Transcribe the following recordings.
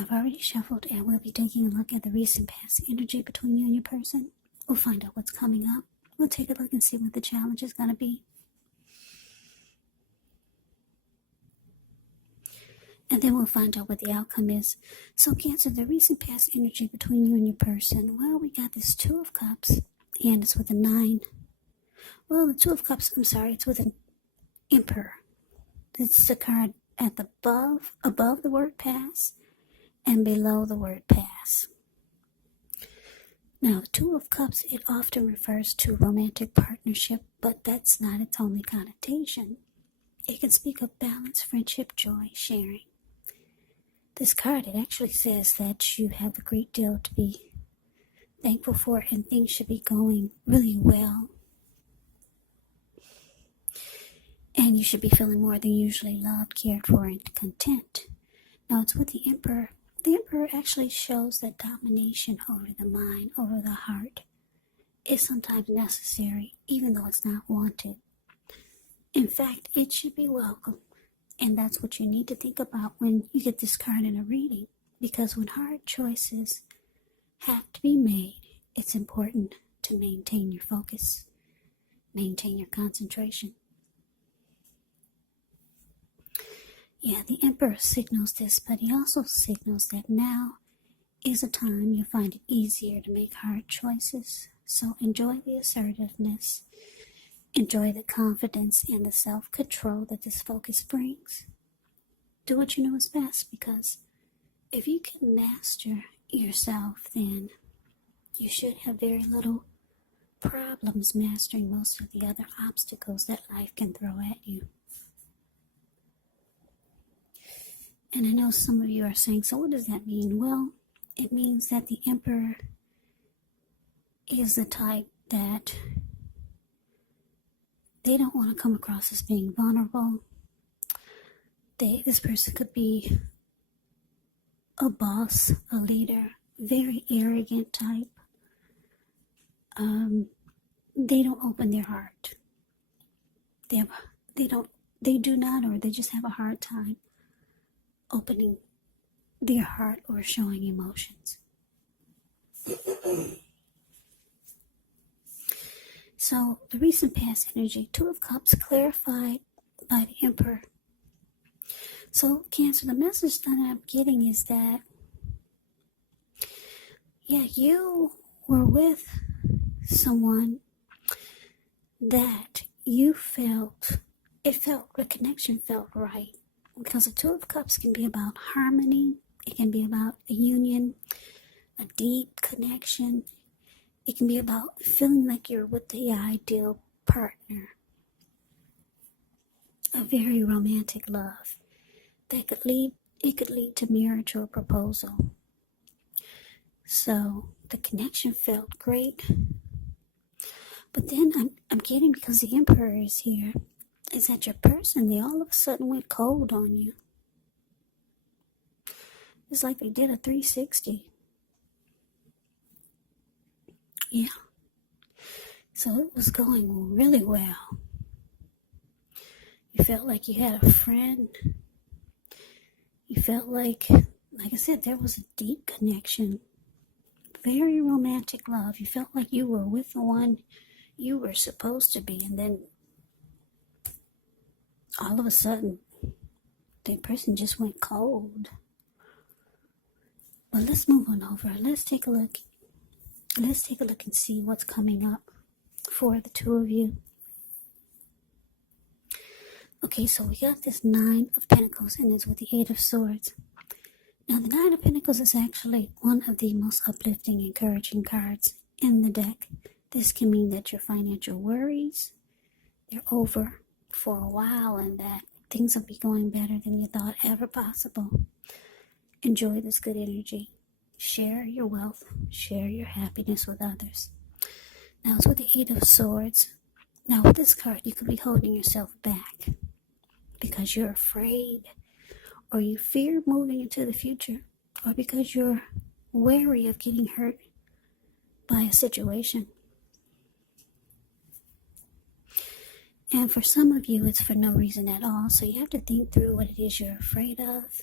I've already shuffled, and we'll be taking a look at the recent past energy between you and your person. We'll find out what's coming up. We'll take a look and see what the challenge is going to be. And then we'll find out what the outcome is. So Cancer, the recent past energy between you and your person. Well, we got this Two of Cups, and it's with a 9. Well, the Two of Cups, it's with an Emperor. It's the card at the above the word pass and below the word pass. Now, the Two of Cups, it often refers to romantic partnership, but that's not its only connotation. It can speak of balance, friendship, joy, sharing. This card, it actually says that you have a great deal to be thankful for, and things should be going really well. And you should be feeling more than usually loved, cared for, and content. Now, it's with the Emperor. The Emperor actually shows that domination over the mind, over the heart, is sometimes necessary, even though it's not wanted. In fact, it should be welcome. And that's what you need to think about when you get this card in a reading. Because when hard choices have to be made, it's important to maintain your focus, maintain your concentration. Yeah, the Emperor signals this, but he also signals that now is a time you find it easier to make hard choices. So enjoy the assertiveness. Enjoy the confidence and the self-control that this focus brings. Do what you know is best, because if you can master yourself, then you should have very little problems mastering most of the other obstacles that life can throw at you. And I know some of you are saying, so what does that mean? Well, it means that the Emperor is the type that they don't want to come across as being vulnerable. This person could be a boss, a leader, very arrogant type. They don't open their heart. They do not, or they just have a hard time opening their heart or showing emotions. So the recent past energy, Two of Cups, clarified by the Emperor. So Cancer, the message that I'm getting is that, you were with someone that you the connection felt right. Because the Two of Cups can be about harmony. It can be about a union, a deep connection. It can be about feeling like you're with the ideal partner. A very romantic love that could lead to marriage or proposal. So the connection felt great. But then I'm getting, because the Emperor is here, is that your person, they all of a sudden went cold on you. It's like they did a 360. Yeah. So it was going really well. You felt like you had a friend. You felt like I said, there was a deep connection. Very romantic love. You felt like you were with the one you were supposed to be, and then all of a sudden, the person just went cold. Well, let's move on over. Let's take a look. Let's take a look and see what's coming up for the two of you. Okay, so we got this 9 of Pentacles, and it's with the 8 of Swords. Now, the 9 of Pentacles is actually one of the most uplifting, encouraging cards in the deck. This can mean that your financial worries, they're over for a while, and that things will be going better than you thought ever possible. Enjoy this good energy. Share your wealth. Share your happiness with others. Now, it's with the 8 of Swords. Now, with this card, you could be holding yourself back because you're afraid, or you fear moving into the future, or because you're wary of getting hurt by a situation. And for some of you, it's for no reason at all. So you have to think through what it is you're afraid of.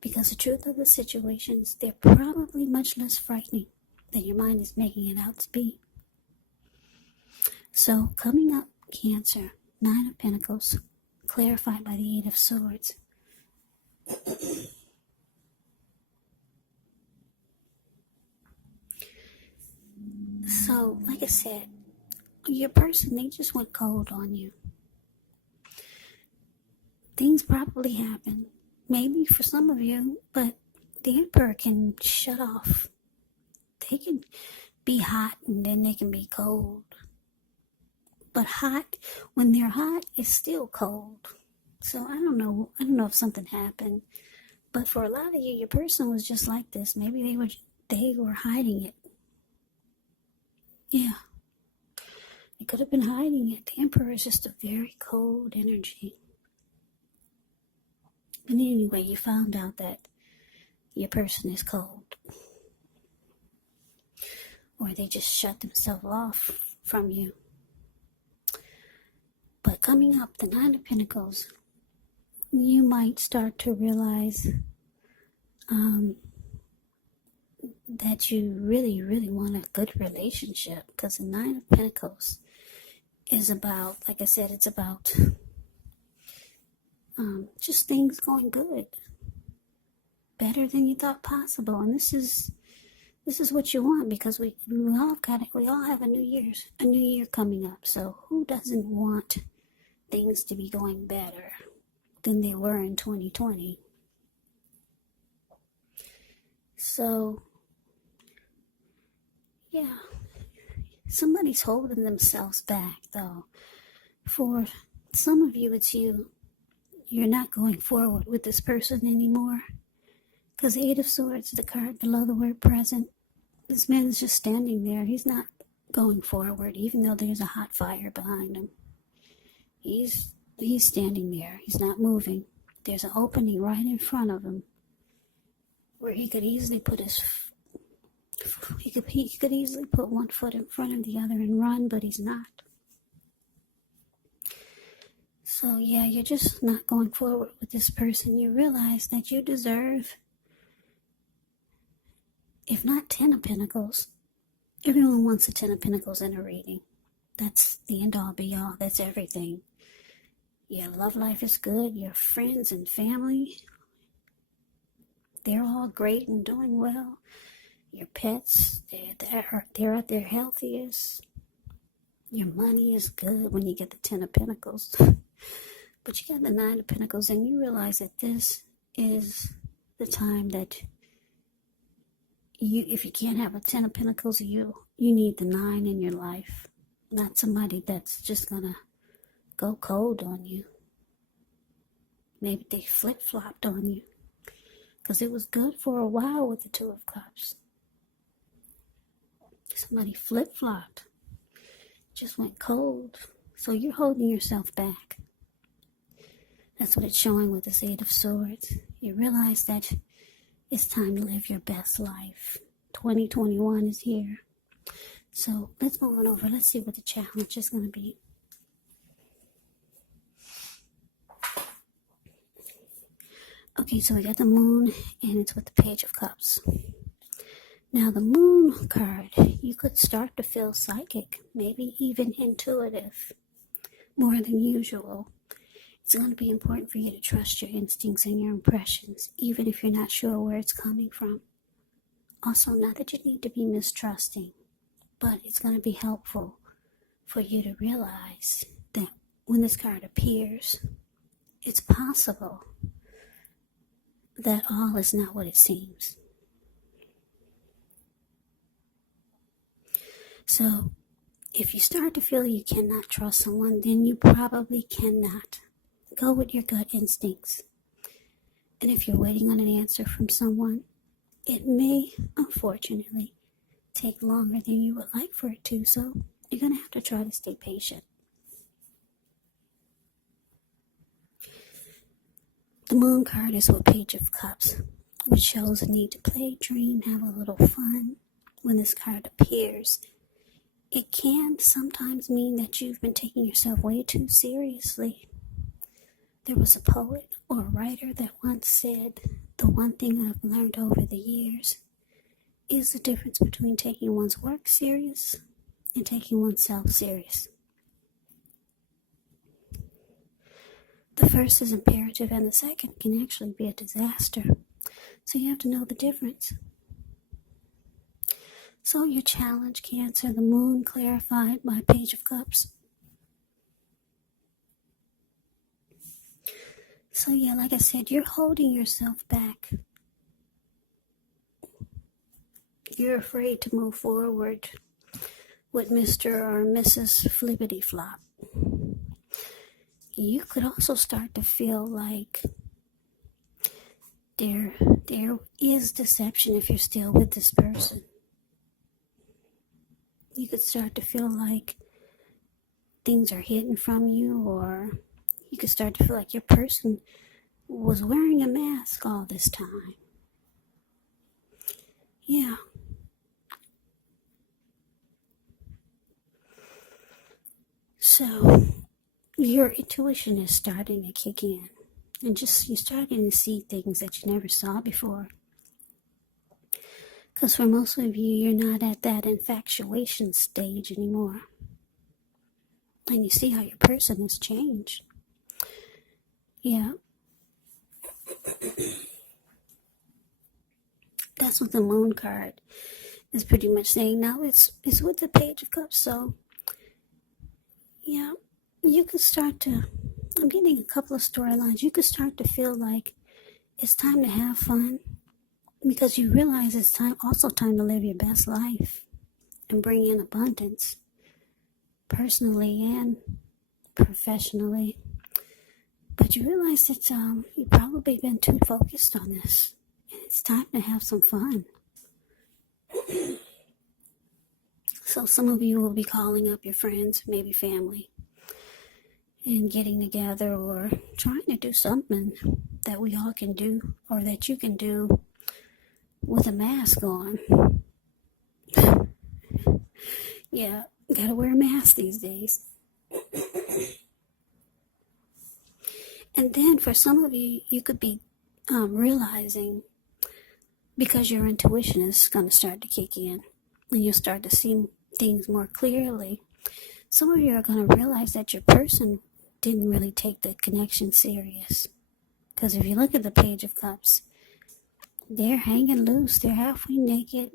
Because the truth of the situations, they're probably much less frightening than your mind is making it out to be. So, coming up, Cancer, Nine of Pentacles, clarified by the Eight of Swords. So, like I said, your person, they just went cold on you. Things probably happen, maybe for some of you, but the Emperor can shut off. They can be hot and then they can be cold. But hot, when they're hot, it's still cold. So I don't know if something happened. But for a lot of you, your person was just like this. Maybe they were hiding it. Yeah. They could have been hiding it. The Emperor is just a very cold energy. But anyway, you found out that your person is cold. Or they just shut themselves off from you. But coming up, the Nine of Pentacles, you might start to realize that you really, really want a good relationship. Because the Nine of Pentacles is about, like I said, it's about just things going good. Better than you thought possible. And this is what you want, because we all have a new year coming up. So who doesn't want things to be going better than they were in 2020? So yeah, somebody's holding themselves back though. For some of you, it's you're not going forward with this person anymore, because the Eight of Swords, the card below the word present, this man's just standing there. He's not going forward, even though there's a hot fire behind him. He's standing there. He's not moving. There's an opening right in front of him where he could easily put he could easily put one foot in front of the other and run, but he's not. So yeah, you're just not going forward with this person. You realize that you deserve, if not 10 of Pentacles, everyone wants a 10 of Pentacles in a reading. That's the end all be all. That's everything. Your love life is good. Your friends and family, they're all great and doing well. Your pets, they're at their healthiest. Your money is good when you get the 10 of Pentacles. But you got the 9 of Pentacles, and you realize that this is the time that if you can't have a 10 of Pentacles, you need the 9 in your life. Not somebody that's just gonna go cold on you. Maybe they flip-flopped on you, because it was good for a while with the Two of Cups. Somebody flip-flopped, just went cold. So you're holding yourself back. That's what it's showing with this Eight of Swords. You realize that it's time to live your best life. 2021 is here. So let's move on over. Let's see what the challenge is going to be. Okay, so we got the Moon, and it's with the Page of Cups. Now, the Moon card, you could start to feel psychic, maybe even intuitive, more than usual. It's going to be important for you to trust your instincts and your impressions, even if you're not sure where it's coming from. Also, not that you need to be mistrusting, but it's going to be helpful for you to realize that when this card appears, it's possible that all is not what it seems. So, if you start to feel you cannot trust someone, then you probably cannot. Go with your gut instincts. And if you're waiting on an answer from someone, it may, unfortunately, take longer than you would like for it to, so you're going to have to try to stay patient. The Moon card is with Page of Cups, which shows a need to play, dream, have a little fun. When this card appears, it can sometimes mean that you've been taking yourself way too seriously. There was a poet or a writer that once said the one thing I've learned over the years is the difference between taking one's work serious and taking oneself serious. The first is imperative and the second can actually be a disaster. So you have to know the difference. So your challenge, Cancer, the moon clarified by Page of Cups. So yeah, like I said, you're holding yourself back. You're afraid to move forward with Mr. or Mrs. Flippity Flop. You could also start to feel like there is deception if you're still with this person. You could start to feel like things are hidden from you, or you could start to feel like your person was wearing a mask all this time. Yeah. So your intuition is starting to kick in, and you're starting to see things that you never saw before. Because for most of you, you're not at that infatuation stage anymore. And you see how your person has changed. Yeah. That's what the moon card is pretty much saying. Now it's with the Page of Cups, so yeah, you could start to, I'm getting a couple of storylines. You could start to feel like it's time to have fun, because you realize it's also time to live your best life and bring in abundance, personally and professionally. But you realize that you've probably been too focused on this, and it's time to have some fun. So some of you will be calling up your friends, maybe family, and getting together or trying to do something that we all can do, or that you can do with a mask on. Yeah, gotta wear a mask these days. And then for some of you, you could be realizing, because your intuition is going to start to kick in and you'll start to see things more clearly. Some of you are going to realize that your person didn't really take the connection serious. Because if you look at the Page of Cups, they're hanging loose. They're halfway naked.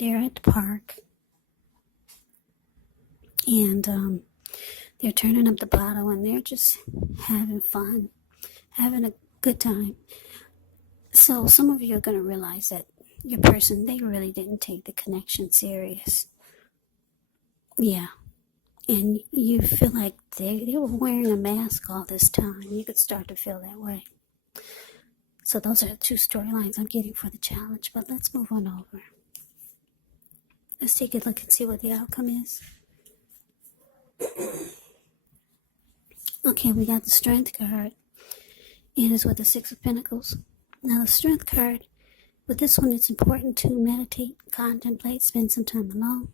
They're at the park. And they're turning up the bottle and they're just having fun, having a good time. So some of you are going to realize that your person, they really didn't take the connection serious. Yeah. And you feel like they were wearing a mask all this time. You could start to feel that way. So those are the two storylines I'm getting for the challenge. But let's move on over. Let's take a look and see what the outcome is. Okay, we got the Strength card. And it's with the Six of Pentacles. Now the Strength card, with this one, it's important to meditate, contemplate, spend some time alone.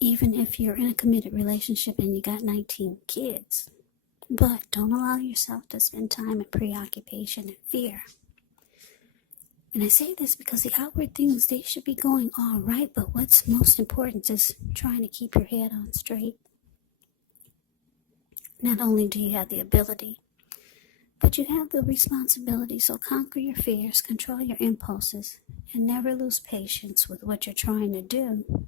Even if you're in a committed relationship and you got 19 kids. But don't allow yourself to spend time in preoccupation and fear. And I say this because the outward things, they should be going all right, but what's most important is trying to keep your head on straight. Not only do you have the ability, but you have the responsibility, so conquer your fears, control your impulses, and never lose patience with what you're trying to do,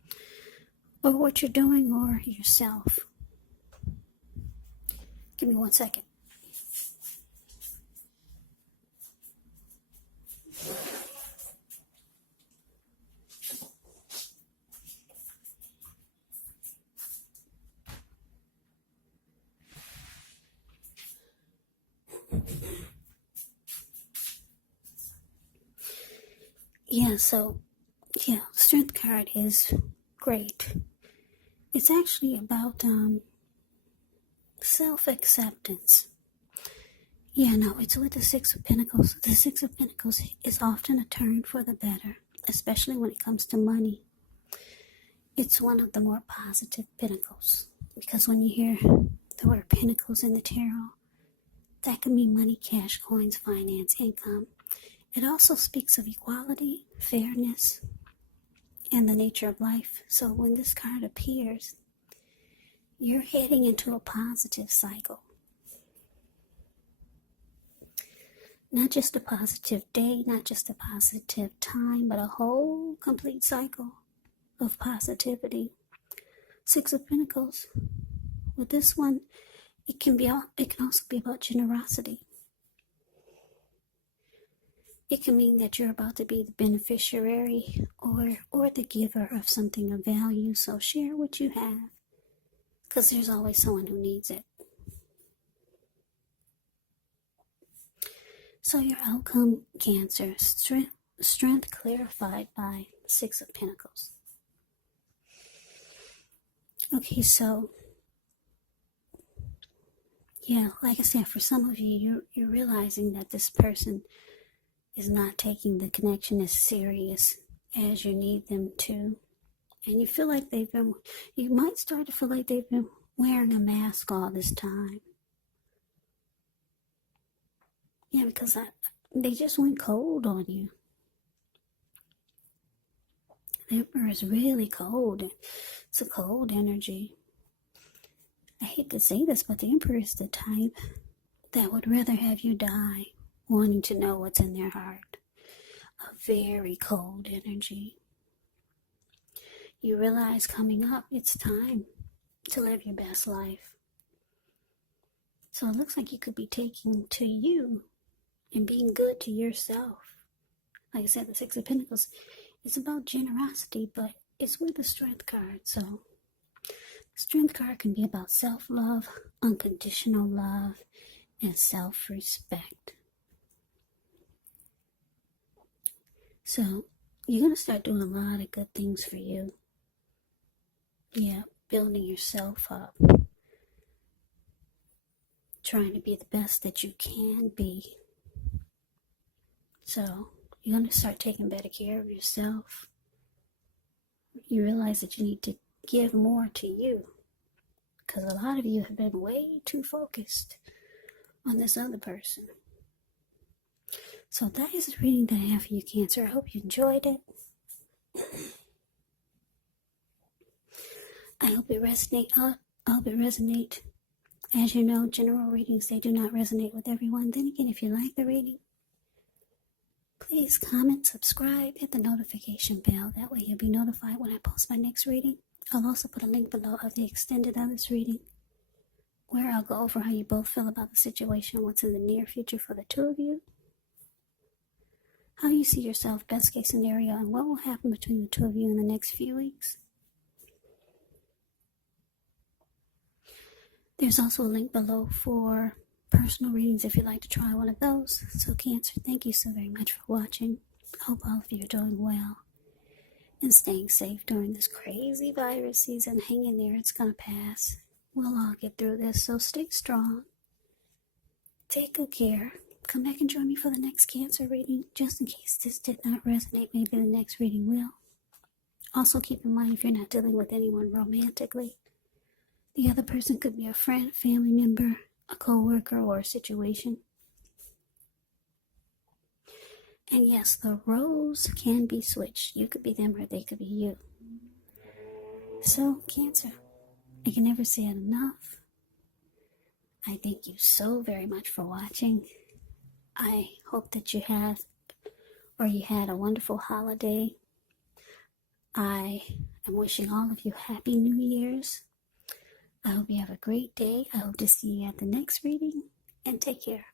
or what you're doing, or yourself. Give me 1 second. Strength card is great. It's actually about self-acceptance. It's with the Six of Pentacles. The Six of Pentacles is often a turn for the better, especially when it comes to money. It's one of the more positive pentacles, because when you hear the word pentacles in the tarot, That can mean money, cash, coins, finance, income. It also speaks of equality, fairness, and the nature of life. So when this card appears, you're heading into a positive cycle. Not just a positive day, not just a positive time, but a whole complete cycle of positivity. Six of Pentacles. With this one, it can also be about generosity. It can mean that you're about to be the beneficiary or the giver of something of value. So share what you have, because there's always someone who needs it. So your outcome, Cancer, strength clarified by Six of Pentacles. Okay, so yeah, like I said, for some of you, you're realizing that this person is not taking the connection as serious as you need them to. And you feel like you might start to feel like they've been wearing a mask all this time. Yeah, because they just went cold on you. The Emperor is really cold. It's a cold energy. I hate to say this, but the Emperor is the type that would rather have you die wanting to know what's in their heart. A very cold energy. You realize coming up, it's time to live your best life. So it looks like you could be taking to you and being good to yourself. Like I said, the Six of Pentacles, it's about generosity, but it's with the Strength card. So the Strength card can be about self-love, unconditional love, and self-respect. So you're going to start doing a lot of good things for you. Yeah, building yourself up. Trying to be the best that you can be. So you're going to start taking better care of yourself. You realize that you need to give more to you, because a lot of you have been way too focused on this other person. So that is the reading that I have for you, Cancer. I hope you enjoyed it. I hope it resonate. As you know, general readings, they do not resonate with everyone. Then again, if you like the reading, please comment, subscribe, hit the notification bell. That way you'll be notified when I post my next reading. I'll also put a link below of the extended of this reading, where I'll go over how you both feel about the situation, what's in the near future for the two of you, how you see yourself, best case scenario, and what will happen between the two of you in the next few weeks. There's also a link below for personal readings if you'd like to try one of those. So Cancer, thank you so very much for watching. I hope all of you are doing well and staying safe during this crazy virus season. Hang in there, it's going to pass. We'll all get through this, so stay strong. Take good care. Come back and join me for the next Cancer reading, just in case this did not resonate. Maybe the next reading will. Also keep in mind, if you're not dealing with anyone romantically, the other person could be a friend, family member, a co-worker, or a situation. And yes, the roles can be switched. You could be them or they could be you. So, Cancer, I can never say it enough. I thank you so very much for watching. I hope that you had a wonderful holiday. I am wishing all of you Happy New Year's. I hope you have a great day. I hope to see you at the next reading, and take care.